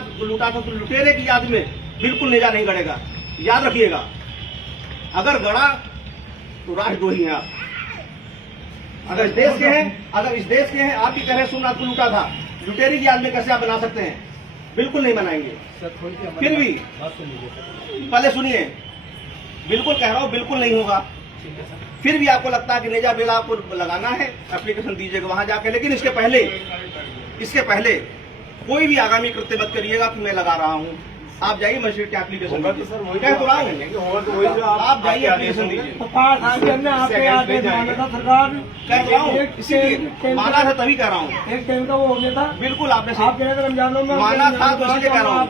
सोमनाथ लूटा था तो लुटेरे की याद में बिल्कुल नेजा नहीं गड़ेगा। याद रखिएगा, अगर गड़ा तो राष्ट्रद्रोही हैं आप। अगर इस देश के हैं, आप भी कह रहे हैं सोमनाथ को लूटा था, लुटेरे की याद में कैसे आप बना सकते हैं? बिल्कुल नहीं बनाएंगे। फिर भी पहले सुनिए, बिल्कुल कह रहा हूँ बिल्कुल नहीं होगा। फिर भी आपको लगता है कि नेजा बेला आपको लगाना है, एप्लीकेशन दीजिएगा वहां जाके। लेकिन इसके पहले कोई भी आगामी कृत्य मत करिएगा कि मैं लगा रहा हूँ। आप जाइए मजिस्ट्रेट के एप्लीकेशन कह तो रहा हूँ, आप जाइए एप्लीकेशन दीजिए। कह रहा हूँ, इसीलिए माना था तभी कह रहा हूँ। एक टाइम का वो हो गया था, बिल्कुल आपने रमजानों में माना था तो इसलिए कह रहा हूँ,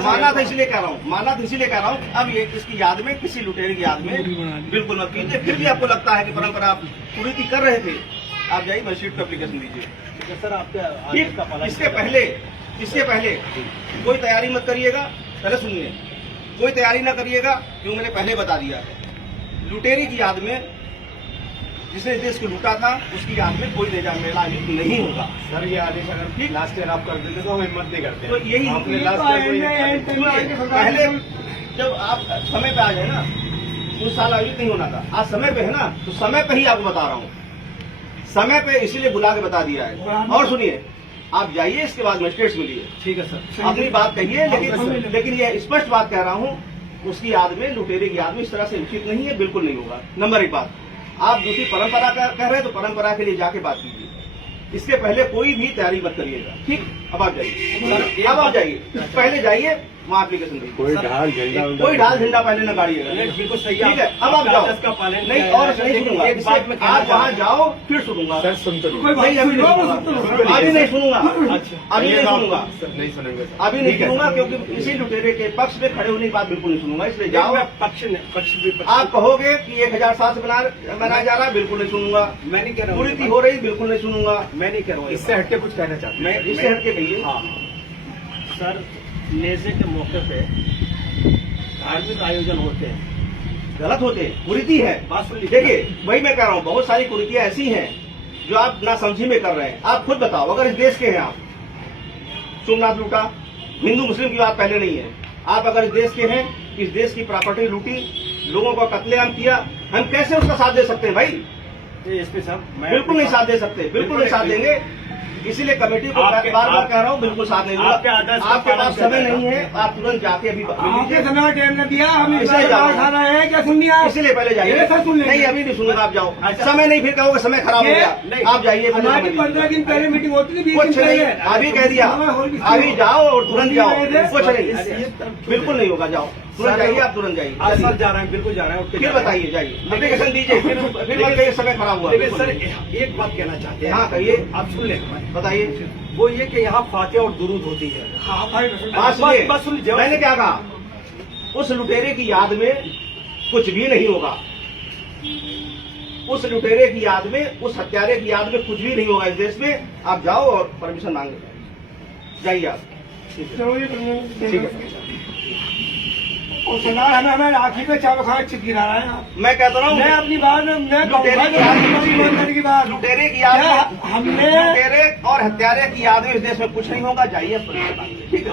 माना था इसलिए कह रहा हूँ। अब ये इसकी याद में, किसी लुटेरे की याद में बिल्कुल मत कीजिए। फिर भी आपको लगता है कि परंपरा आप कुरीति कर रहे थे, आप जाइए मजिस्ट्रेट को एप्लीकेशन दीजिए। सर आपके इसके पहले कोई तैयारी मत करिएगा। पहले सुनिए, कोई तैयारी ना करिएगा, क्यों मैंने पहले बता दिया है। लुटेरी की याद में, जिसने इस देश को लूटा था, उसकी याद में कोई नेजा मेला आयोजित नहीं होगा। सर ये आदेश अगर ठीक लास्ट ईयर आप कर देते तो हम हिम्मत नहीं करते। तो यही पहले जब आप समय पे आ जाए ना, उस साल आयोजित नहीं होना था। आज समय पे है ना, तो समय पे ही आपको बता रहा हूँ, समय पे इसीलिए बुला के बता दिया है। और सुनिए, आप जाइए, इसके बाद मजिस्ट्रेट से मिलिए। ठीक है सर, अपनी बात कहिए, लेकिन ये स्पष्ट बात कह रहा हूँ, उसकी याद में, लुटेरे की याद में इस तरह से उचित नहीं है, बिल्कुल नहीं होगा। नंबर एक बात। आप दूसरी परंपरा कह रहे हैं तो परंपरा के लिए जाके बात कीजिए। इसके पहले कोई भी तैयारी मत करिएगा, ठीक? अब आप जाइए, पहले जाइए वहाँ एप्लीकेशन दीजिए। कोई ढाल झंडा पहले न गाड़िएगा, बिल्कुल सही ठीक है? अब आप जाओ, नहीं और नहीं सुनूंगा। आप वहाँ जाओ फिर सुनूंगा। सर सुनते नहीं, अभी नहीं सुनूंगा, अभी नहीं सुनूंगा, नहीं सुनेंगे अभी नहीं सुनूंगा, क्योंकि इसी लुटेरे के पक्ष में खड़े होने की बात बिल्कुल नहीं सुनूंगा। इसलिए जाओ, पक्ष आप कहोगे कि 1007 से बनाया जा रहा है, बिल्कुल नहीं सुनूंगा। मैं नहीं कह रहा हूँ, कुरीति हो रही, बिल्कुल नहीं सुनूंगा। मैं नहीं कह रहा हूँ। इससे हटके कुछ कहना चाहते मैं इससे हटके कहिए। हाँ सर, नेज़े के मौके पे धार्मिक आयोजन होते हैं, गलत होते हैं, कुरीति है। बात सुन लीजिए। देखिए, वही मैं कह रहा हूँ, बहुत सारी कुरीतियां ऐसी हैं जो आप नासमझी में कर रहे हैं। आप खुद बताओ, अगर इस देश के हैं आप, सोमनाथ लूटा, हिंदू मुस्लिम की बात पहले नहीं है। आप अगर इस देश के हैं, इस देश की प्रॉपर्टी लूटी, लोगों का कत्लेआम किया, हम कैसे उसका साथ दे सकते हैं भाई? एसपी साहब, बिल्कुल नहीं साथ दे सकते, बिल्कुल नहीं साथ देंगे। इसीलिए कमेटी को बार बार कह रहा हूँ, बिल्कुल साथ नहीं दूंगा। आपके पास समय नहीं है, आप तुरंत जाके अभी आपके समय टाइम न दिया, हम इसलिए खा रहे हैं, क्या सुन लिया? इसीलिए पहले जाइए। नहीं, अभी नहीं सुनूंगा, आप जाओ। समय नहीं, फिर कहोगे समय खराब हो गया। आप जाइए, हमारी 15 दिन पहले मीटिंग होती थी, कुछ नहीं, अभी कह दिया, अभी जाओ और तुरंत जाओ, कुछ नहीं, बिल्कुल नहीं होगा। जाओ, तुरंत जाइए, आप तुरंत जाइए। सर जा रहे हैं, बिल्कुल जा रहे हैं। फिर बताइए, जाइए एप्लीकेशन दीजिए, फिर मत कहिए समय खराब हुआ। लेकिन सर एक बात कहना चाहते हैं। हाँ कहिए, आप सुन लें हमारी, बताइए। वो ये कि यहाँ फातिहा और दुरूद होती है। हाँ भाई, बस सुन, मैंने क्या कहा? उस लुटेरे की याद में कुछ भी नहीं होगा। उस लुटेरे की याद में, उस हत्यारे की याद में कुछ भी नहीं होगा इस देश में। आप जाओ और परमिशन मांगे, जाइए आप। ठीक है। हमें आखिर में चावल खाना गिरा रहा है। मैं कहता रहा हूँ, मैं अपनी बात लुटेरे की याद में, हमने लुटेरे और हत्यारे की याद में इस देश में कुछ नहीं होगा। जाइए, ठीक है।